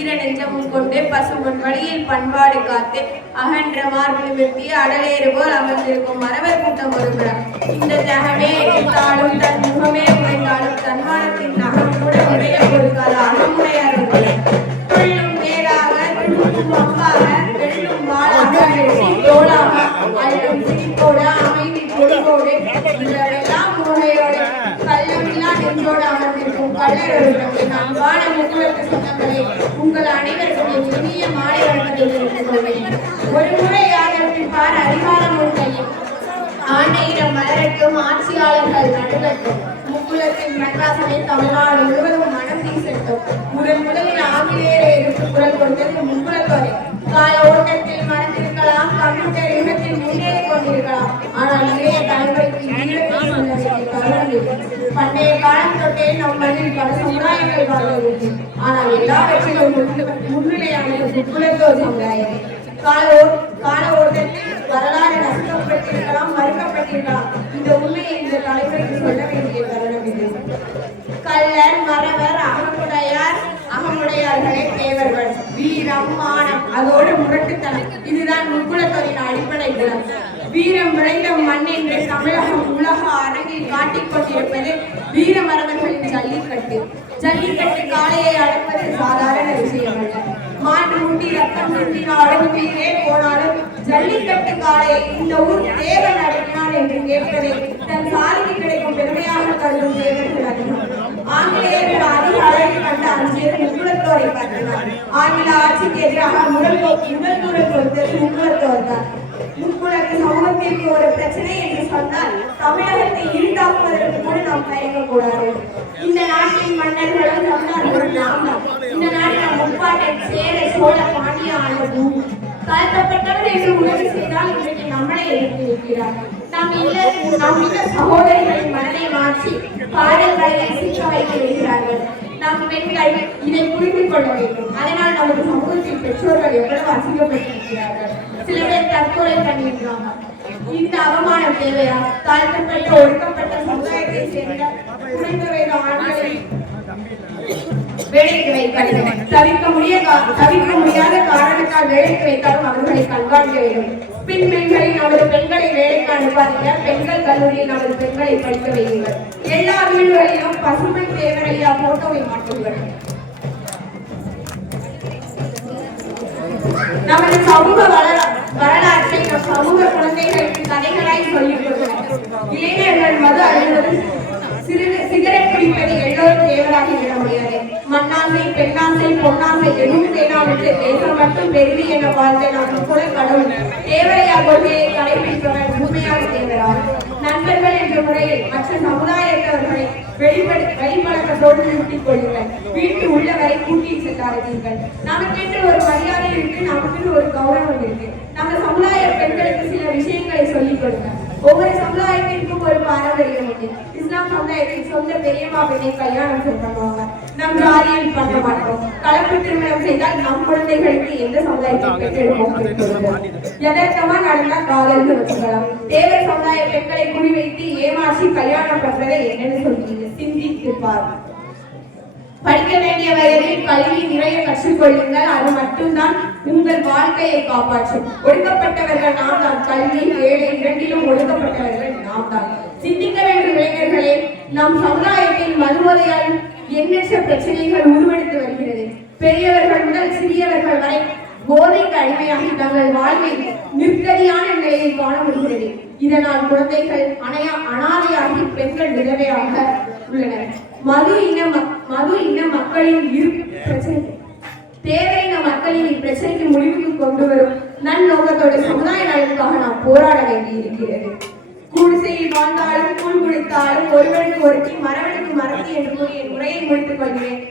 ஈர நெஞ்சமும் கொண்டு பசும்பொன் வழியில் பண்பாடு காத்து அகன்ற மார்பு நிமிர்த்தி அடலேறு போல் அமர்ந்திருக்கும் மரவர் கூட்டம் ஒருபுறம். இந்த தகமே எதிர்த்தாலும் தன் முகமே உழைத்தாலும் தன்மானத்தின் நகம் கூட உடைய கொடுக்காத அகமுடையார் கொள்ளும் நேராக துள்ளும் அம்பாக வெள்ளும் வாளாக வெற்றி தோளாக அள்ளும் சிரிப்போடு அமைதி பொடிவோடு இவரெல்லாம் முகையோடு கள்ளமில்லா நெஞ்சோடு அமர்ந்திருக்கும் கள்ளர்களுக்கு நான் வாழ முக்குளத்து சொந்தங்களே உங்கள் அனைவருக்கும் இனிய மாலை வணக்கத்தை தெரிவித்துக் கொள்வேன். ஒரு முறை ஆதரவிப்பார் அதிகாரம் ஒரு கையில் ஆண்டையிடம் மலரட்டும் ஆட்சியாளர்கள் நடுவட்டும் முக்குளத்தின் மெட்ராசனை தமிழ்நாடு முழுவதும் மனம் வீசட்டும். முதலில் ஆங்கிலேயரை எதிர்த்து குரல் கொடுத்தது முக்குளத்தோரை. கால ஓட்டத்தில் மறந்திருக்கலாம், கம்ப்யூட்டர் யுகத்தில் முன்னேறி கொண்டிருக்கலாம். ஆனால் இளைய தலைமுறைக்கு பண்டைய காலம் தொட்டே நம் மண்ணில் பல சமுதாயங்கள் வாழ்கிறது. ஆனால் எல்லாவற்றிலும் முன்னிலையானது முக்குளத்தோர் சமுதாயம். கால ஓட்டத்தில் வரலாறு நசுக்கப்பட்டிருக்கலாம், மறுக்கப்பட்டிருக்கலாம். இந்த உண்மையை இந்த தலைமுறைக்கு சொல்ல வேண்டிய தருணம் இது. கள்ளர், மறவர், அகமுடையார்களே தேவர்கள். வீரம், மானம், அதோடு முரட்டுத்தனம், இதுதான் முக்குளத்தோரின் அடிப்படை குணம். வீரம் விளைந்த மண் என்று தமிழகம் உலக அரங்கில் காட்டிக் கொண்டிருப்பது வீரமரவர்களின் ஜல்லிக்கட்டு. ஜல்லிக்கட்டு காளையை அடப்பது சாதாரண விஷயம் அல்ல. மாட்டு முட்டி ரத்தம் சிந்தினாலும் வீரே போனாலும் ஜல்லிக்கட்டு காளையை இந்த ஊர் தேவன் அடக்கினான் என்று கேட்பதை தன் சாதிக்கு கிடைக்கும் பெருமையாக கருதும் தேவர்கள் அதிகம். ஆங்கிலேயர்கள் அதிக அளவில் கண்ட அஞ்சியது முக்குளத்தோரை பார்க்கிறார். ஆங்கில ஆட்சிக்கு எதிராக முதல் குரல் கொடுத்தது முக்குளத்தோர் தான். முக்குளத்து சமூகத்திற்கு ஒரு பிரச்சனை என்று சொன்னால் தமிழகத்தை இருட்டாக்குவதற்கு கூட நாம் தயங்கக்கூடாது. இந்த நாட்டின் மன்னர்களும் தமிழர்களும் நாம் தான். இந்த நாட்டில் முப்பாட்டன் சேர சோழ பாண்டிய ஆண்ட பூமி தாழ்த்தப்பட்டவர் என்று உதவி செய்தால் இன்றைக்கு நம்மளை எழுப்பி இருக்கிறார். நம் இல்ல சகோதரிகளின் மனதை மாற்றி பாடல்களை சிக்க வைத்து வருகிறார்கள். நம் பெண்கள் இதை புரிந்து கொள்ள வேண்டும். அதனால் நமது சமூகத்தில் பெற்றோர்கள் எவ்வளவு அசிங்கப்பட்டிருக்கிறார்கள். சில பேர் தற்கொலை பண்ணியிருக்கிறாங்க. இந்த அவமானம் தேவையா? தாழ்த்தப்பட்ட ஒடுக்கப்பட்ட சமுதாயத்தை சேர்ந்த குறைந்த வயது ஆண்களை வேலைக்கு வைக்க தவிர்க்க முடியாத காரணத்தால் வேலைக்கு வைத்தாலும் அவர்களை கண்காணிக்க வேண்டும். பின் பெண்களில் நமது பெண்களை வேலைக்கு அனுப்பாதீங்க. பெண்கள் கல்லூரியில் நமது பெண்களை படிக்க வையுங்கள். எல்லா வீடுகளிலும் பசுமை தேவரையா போட்டோவை மாற்றுங்கள். நமது சமூக வரலாற்றை நம் சமூக குழந்தைகளுக்கு கதைகளாய் சொல்லிக் கொடுக்கிறோம். இளைஞர்கள் மது அருந்துவது சிகரெட் குடிப்பது எல்லோரும் தேவராக விட முடியாது. மண்ணாசை, பெண்ணாசை, பொன்னாசை எதுவும் தேனாவிட்டு தேசம் மட்டும் பெருவி என வாழ்ந்த நம் கூட கடவுள் தேவரையா கொள்கையை கடைபிடிப்பவர் உண்மையான தேவரா. நண்பர்கள் என்ற முறையில் மற்ற சமுதாயத்தவர்களை வெளிப்பழக்கத்தோடு நிறுத்திக் கொள்ளுங்கள். வீட்டு உள்ளவரை கூட்டில் செல்லாதீர்கள். நமக்கென்று ஒரு மரியாதை இருக்கு, நமக்கு ஒரு கௌரவம் இருக்கு. நம்ம சமுதாய பெண்களுக்கு சில விஷயங்களை சொல்லிக் கொடுங்க. ஒவ்வொரு சமுதாயத்திற்கும் ஒரு பாரம்பரியம் உண்டு. இஸ்லாம் சமுதாயத்தில் சொந்த பெரியம்மா பெண்ணை கல்யாணம் செய்வாங்க. நம் ஜாதியில் பண்ண மாட்டோம். கலப்பு திருமணம் செய்தால் நம் குழந்தைகளுக்கு எந்த சமுதாயத்தில் பெற்றெடுப்போம். எதற்கமா நடந்தா காதல்னு வச்சுக்கலாம். தேவர் சமுதாய பெண்களை குறிவைத்து ஏமாற்றி கல்யாணம் பண்றதை என்னன்னு சொல்றீங்க? சிந்தித்திருப்பார். படிக்க வேண்டிய வயதில் கல்வி நிறைய கற்றுக்கொள்ளுங்கள். அது மட்டும்தான் உங்கள் வாழ்க்கையை காப்பாற்றும். ஒடுக்கப்பட்டவர்கள் நாம் தான். கல்வி, வேலை இரண்டிலும் ஒடுக்கப்பட்டவர்கள் நாம் தான். சிந்திக்க வேண்டும் இளைஞர்களே. நம் சமுதாயத்தில் மதுபோதையால் எண்ணற்ற பிரச்சனைகள் உருவெடுத்து வருகிறது. பெரியவர்கள் முதல் சிறியவர்கள் வரை போதைக்கு அடிமையாகி தங்கள் வாழ்வில் நிற்கதியான நிலையை காண முடிகிறது. இதனால் குழந்தைகள் அனாதையாகி பெண்கள் விதவையாக உள்ளனர். மது இன மக்களின் இரு பிரச்சனை தேவையின மக்களின் இப்பிரச்சனைக்கு முடிவுக்கு கொண்டு வரும் நன்னோக்கத்தோட சமுதாய நலனுக்காக நாம் போராட வேண்டி இருக்கிறது. குடிசையில் வாழ்ந்தாலும் கூழ் குடித்தாலும் ஒருவனுக்கு ஒருத்தி மரவனுக்கு மரத்தி என்று கூறிய முறையை முடித்துக் கொள்கிறேன்.